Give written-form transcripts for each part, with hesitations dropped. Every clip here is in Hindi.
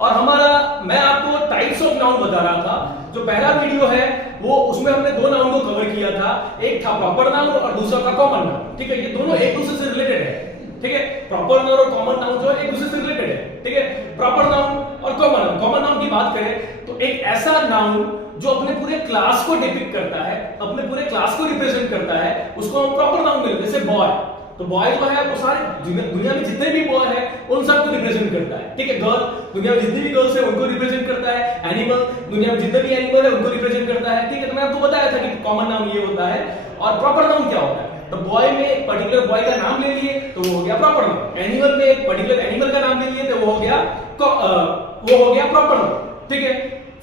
और हमारा मैं आपको टाइप्स ऑफ नाउन बता रहा था। जो पहला वीडियो है वो उसमें हमने दो नाउन को कवर किया था, एक था प्रॉपर नाउन और दूसरा था कॉमन नाउन। ठीक है, ये दोनों एक दूसरे से रिलेटेड है। ठीक है, प्रॉपर नाउन और कॉमन नाउन जो है एक दूसरे से रिलेटेड है। ठीक है, प्रॉपर नाउन और कॉमन नाउन की बात करें तो एक ऐसा नाउन जो अपने पूरे क्लास को डिपिक्ट करता है, अपने पूरे क्लास को रिप्रेजेंट करता है, उसको हम प्रॉपर नाउन कहते हैं। जैसे बॉय, तो बॉय जो है वो सारे दुनिया में जितने भी बॉय है उन सबको रिप्रेजेंट करता है। ठीक है, गर्ल दुनिया में जितनी भी गर्ल्स है उनको रिप्रेजेंट करता है। एनिमल दुनिया में जितने भी एनिमल है उनको रिप्रेजेंट करता है। ठीक है, तो मैंने आपको बताया था कि कॉमन नाउन ये होता है और प्रॉपर नाउन क्या होता है। तो बॉय में एक पर्टिकुलर बॉय का नाम ले लिए तो वो हो गया प्रॉपर नाउन। एनिमल में एक पर्टिकुलर एनिमल का नाम ले लिए तो वो हो गया प्रॉपर नाउन। ठीक है,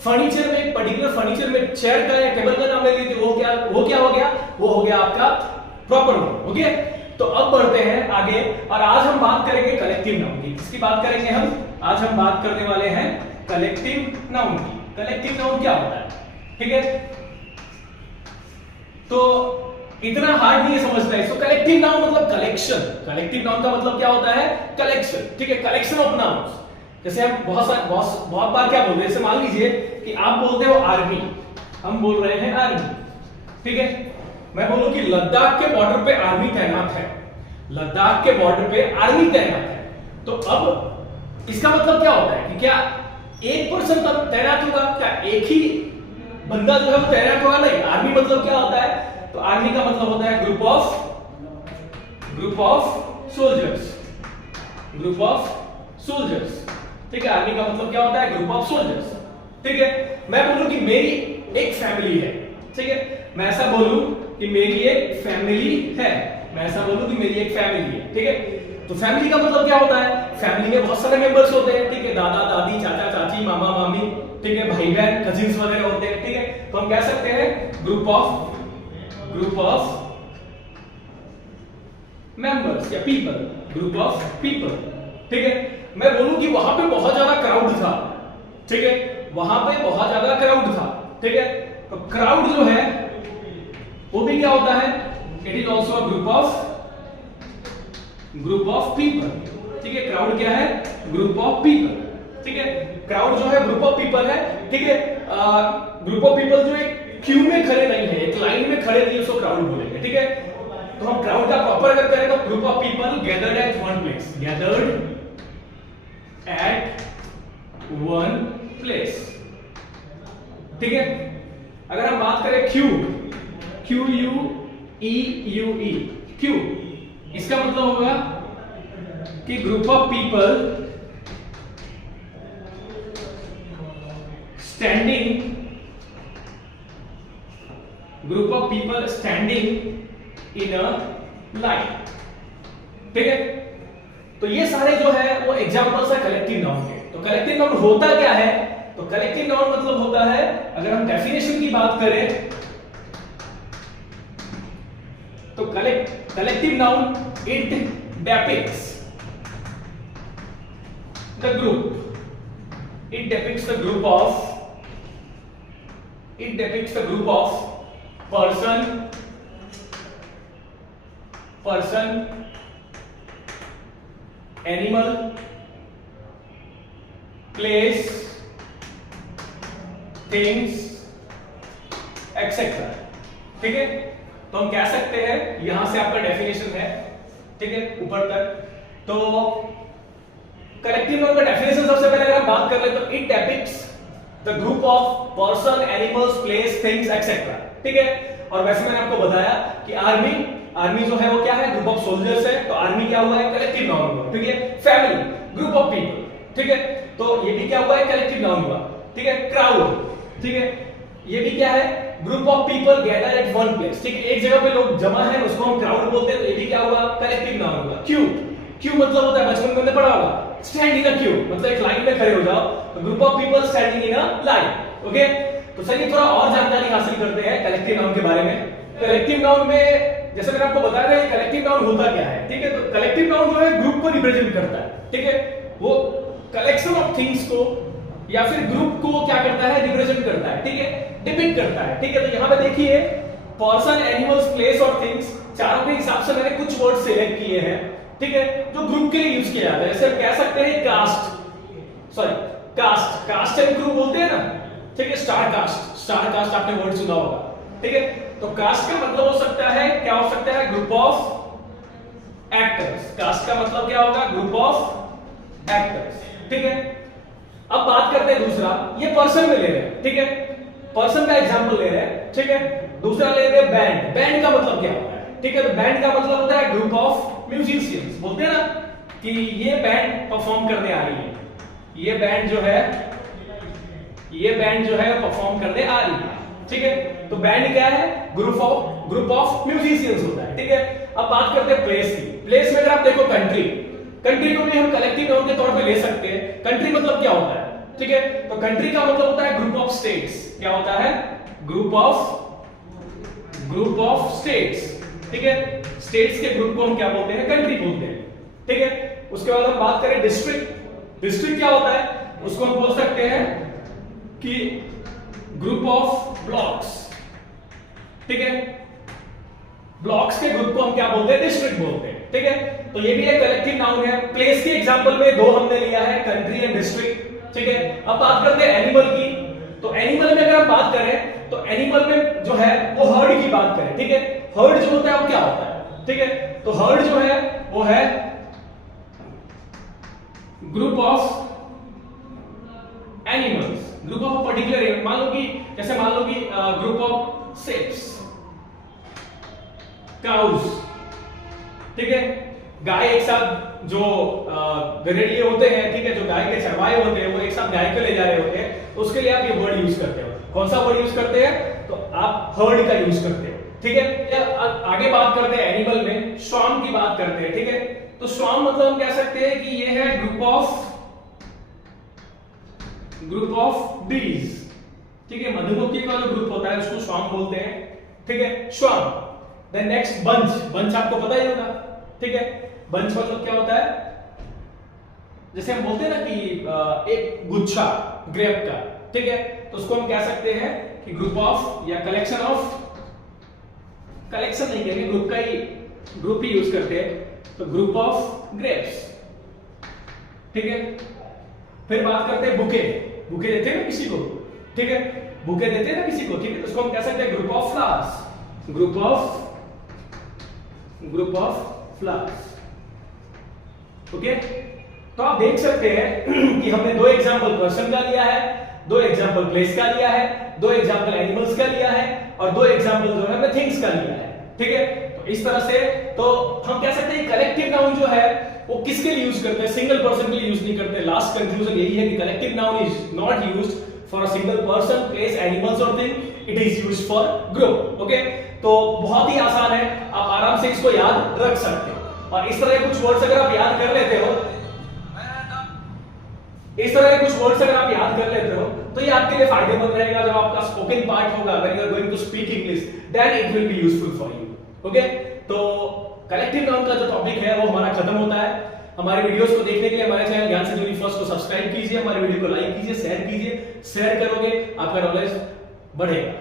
फर्नीचर में एक पर्टिकुलर फर्नीचर में चेयर का या टेबल का नाम ले लिए तो वो क्या हो गया आपका प्रॉपर नाउन। ओके, तो अब बढ़ते हैं आगे और आज हम बात करेंगे कलेक्टिव नाउन की। किसकी बात करेंगे हम? आज हम बात करने वाले हैं कलेक्टिव नाउन की। कलेक्टिव नाउन क्या होता है? ठीक है, तो इतना हार्ड नहीं है समझना है इसको। कलेक्टिव नाउन मतलब कलेक्शन। कलेक्टिव नाउन का मतलब क्या होता है? कलेक्शन। ठीक है, कलेक्शन ऑफ नाउन्स। जैसे हम बहुत बार क्या बोलते हैं, जैसे मान लीजिए कि आप बोलते हो आर्मी, हम बोल रहे हैं आर्मी। ठीक है, मैं बोलूं कि लद्दाख के बॉर्डर पे आर्मी तैनात है, लद्दाख के बॉर्डर पे आर्मी तैनात है। तो अब इसका मतलब क्या होता है कि क्या एक पर्सन तब तैनात होगा? क्या एक ही बंदा जो है वो तैनात होगा? नहीं। आर्मी मतलब क्या होता है? तो आर्मी का मतलब होता है group of soldiers. Group of soldiers. ठीक है, आर्मी का मतलब क्या होता है? Group of soldiers. ठीक है, मैं बोलूं कि मेरी एक फैमिली है। ठीक है, मैं ऐसा बोलूं कि मेरी एक फैमिली है, मैं ऐसा बोलूं कि मेरी एक फैमिली है। ठीक है, तो फैमिली का मतलब क्या होता है? फैमिली में बहुत सारे मेंबर्स होते हैं। ठीक है, दादा दादी, चाचा चाची, मामा मामी, ठीक है, भाई बहन, कजिन्स वगैरह होते हैं। ठीक है, तो हम कह सकते हैं ग्रुप ऑफ मेंबर्स या पीपल, ग्रुप ऑफ पीपल। ठीक है, मैं बोलूं कि वहां पे बहुत ज्यादा क्राउड था। ठीक है, वहां पे बहुत ज्यादा क्राउड था। ठीक है, तो क्राउड जो है वो भी क्या होता है? It is also a group of people. ठीक है, क्राउड क्या है? Group of people. ठीक है, क्राउड जो है ग्रुप ऑफ पीपल है। ठीक है, ग्रुप ऑफ पीपल जो एक क्यू में खड़े नहीं है, एक लाइन में खड़े नहीं, उसको क्राउड बोलेंगे। ठीक है, तो हम क्राउड का प्रॉपर अगर करें तो group of people gathered eight one place, gathered eight one place. ठीक है, अगर हम बात करें क्यू यू ई, क्यू, इसका मतलब होगा कि group of people standing, group of people standing in a line. ठीक है, तो ये सारे जो है वो एग्जांपल्स है कलेक्टिव नाउन के। तो कलेक्टिव नाउन होता क्या है? तो कलेक्टिव नाउन मतलब होता है, अगर हम डेफिनेशन की बात करें तो collective noun it depicts the group, it depicts the group of person, animal, place, things, etc. ठीक है, तो हम कह सकते हैं, यहां से आपका डेफिनेशन है। ठीक है, ऊपर तक। तो कलेक्टिव नाउन का डेफिनेशन सबसे पहले अगर हम बात कर ले तो it depicts the group of person, animals, places, things etcetera. ठीक है, और वैसे मैंने आपको बताया कि आर्मी जो है वो क्या है? ग्रुप ऑफ सोल्जर्स है। तो आर्मी क्या हुआ है? कलेक्टिव नाउन हुआ। ठीक है, फैमिली, ग्रुप ऑफ पीपल। ठीक है, तो ये भी क्या हुआ है? कलेक्टिव नाउन हुआ। ठीक है, क्राउड, ठीक है, ये भी क्या है? Group of people gather at one place. ठीक है, एक जगह पे लोग जमा है, उसको हम क्राउड बोलते हैं। तो ये भी क्या हुआ? कलेक्टिव नाउन हुआ। क्यू मतलब होता है, बचपन में हमने पढ़ा होगा, स्टैंड इन अ क्यू, मतलब एक लाइन में खड़े हो जाओ। तो group of people standing in a line. Okay, तो चलिए थोड़ा और जानकारी हासिल करते हैं कलेक्टिव नाउन के बारे में। कलेक्टिव नाउन में जैसे मैंने आपको बताया था कलेक्टिव नाउन होता क्या है। ठीक है, तो कलेक्टिव नाउन जो है ग्रुप को रिप्रेजेंट करता है। ठीक है, वो कलेक्शन ऑफ थिंग्स को या फिर ग्रुप को क्या करता है? रिप्रेजेंट करता है। ठीक है, डिपिक्ट करता है। ठीक है, तो यहां पे देखिए पर्सन, एनिमल्स, प्लेस और थिंग्स, चारों के हिसाब से मैंने कुछ वर्ड सिलेक्ट किए हैं। ठीक है, जो ग्रुप के लिए यूज किया जाता है। जैसे कह सकते हैं cast, sorry cast, cast and crew बोलते हैं ना, ठीक है, स्टार कास्ट, स्टार कास्ट आपने वर्ड सुना होगा, ठीक है। तो कास्ट का मतलब हो सकता है, क्या हो सकता है, ग्रुप ऑफ एक्टर्स। कास्ट का मतलब क्या होगा, ग्रुप ऑफ एक्टर्स, ठीक है। अब बात करते हैं दूसरा, ये पर्सन में ले रहे हैं, ठीक है, पर्सन का एग्जांपल ले रहे हैं, ठीक है। दूसरा ले रहे हैं बैंड। बैंड का मतलब क्या होता है, ठीक है, तो बैंड का मतलब होता है ग्रुप ऑफ म्यूजिशियंस। बोलते हैं ना कि ये बैंड परफॉर्म करने आ रही है, ये बैंड जो है, ये बैंड जो है परफॉर्म करने आ रही है, ठीक है। तो बैंड क्या है, ग्रुप ऑफ म्यूजिशियंस होता है, ठीक है। अब बात करते हैं प्लेस की। प्लेस में अगर आप देखो कंट्री, कंट्री को भी हम कलेक्टिव नाउन के तौर पे ले सकते हैं। कंट्री मतलब क्या होता है, ठीक है, तो कंट्री का मतलब होता है ग्रुप ऑफ स्टेट्स। क्या होता है, ग्रुप ऑफ स्टेट्स, ठीक है। स्टेट्स के ग्रुप को हम क्या बोलते हैं, कंट्री बोलते हैं, ठीक है। उसके बाद हम बात करें डिस्ट्रिक्ट। डिस्ट्रिक्ट क्या होता है, उसको हम बोल सकते हैं कि ग्रुप ऑफ ब्लॉक्स, ठीक है। ब्लॉक्स के ग्रुप को हम क्या बोलते हैं, डिस्ट्रिक्ट बोलते हैं, ठीक है। तो ये भी एक कलेक्टिव नाउन है। प्लेस के एग्जांपल में दो हमने लिया है, कंट्री एंड डिस्ट्रिक्ट, ठीक है। अब बात करते हैं एनिमल की। तो एनिमल में अगर हम बात करें तो एनिमल में जो है वो हर्ड की बात करें, ठीक है। हर्ड जो होता है वो क्या होता है, ठीक है, तो हर्ड जो है वो है group of animals, group of particular, मान लो कि जैसे मान लो कि ग्रुप ऑफ शेप्स, काउज, ठीक है। गाय एक साथ जो गधेड़िए होते हैं, ठीक है, जो गाय के चरवाए होते हैं, वो एक साथ गाय को ले जा रहे होते हैं, तो उसके लिए आप ये वर्ड यूज करते हो। कौन सा वर्ड यूज करते हैं, तो आप हर्ड का यूज करते हो, ठीक है। आगे बात करते हैं एनिमल में, स्वार्म की बात करते हैं, ठीक है। तो स्वार्म मतलब हम कह सकते हैं कि ये है ग्रुप ऑफ बीज, ठीक है। मधुमक्खी का जो ग्रुप होता है उसको स्वार्म बोलते हैं, ठीक है, swarm. Then next bunch. Bunch आपको पता ही होगा, ठीक है। बंच मतलब क्या होता है, जैसे हम बोलते हैं ना कि एक गुच्छा ग्रेप का, ठीक है, तो उसको हम कह सकते हैं कि ग्रुप ऑफ या कलेक्शन ऑफ, कलेक्शन नहीं कहेंगे, ग्रुप का ही, ग्रुप ही यूज करते हैं, तो ग्रुप ऑफ ग्रेप्स, ठीक है। फिर बात करते हैं बुके। बुके देते हैं ना किसी को, ठीक है, बुके देते हैं ना किसी को, ठीक है, तो उसको हम कह सकते हैं group of flowers, group of flowers, okay. तो आप देख सकते हैं कि हमने दो एग्जांपल पर्सन का लिया है, दो एग्जांपल प्लेस का लिया है, दो एग्जांपल एनिमल्स का लिया है, और दो एग्जांपल जो है हमने थिंग्स का लिया है, ठीक है। तो इस तरह से तो हम कह सकते हैं कलेक्टिव नाउन जो है वो किसके लिए यूज करते हैं, सिंगल पर्सन के लिए यूज नहीं करते। लास्ट कंक्लूजन यही है कि collective noun is not used for a single person, place, animals और thing, it is used for group, okay. तो बहुत ही आसान है, आप आराम से इसको याद रख सकते हो। और इस तरह के कुछ वर्ड्स अगर आप याद कर लेते हो, इस तरह के कुछ वर्ड्स अगर आप याद कर लेते हो, तो ये आपके लिए फायदेमंद रहेगा जब आपका स्पोकन पार्ट होगा, when you are going to speak English, then it will be useful for you, okay. तो कलेक्टिव नाउन का जो टॉपिक है वो हमारा खत्म होता है। हमारे वीडियोस को देखने के लिए हमारे चैनल ज्ञान से जुड़ी फर्स्ट को सब्सक्राइब कीजिए, हमारे वीडियो को लाइक कीजिए, शेयर करोगे आपका नॉलेज बढ़ेगा।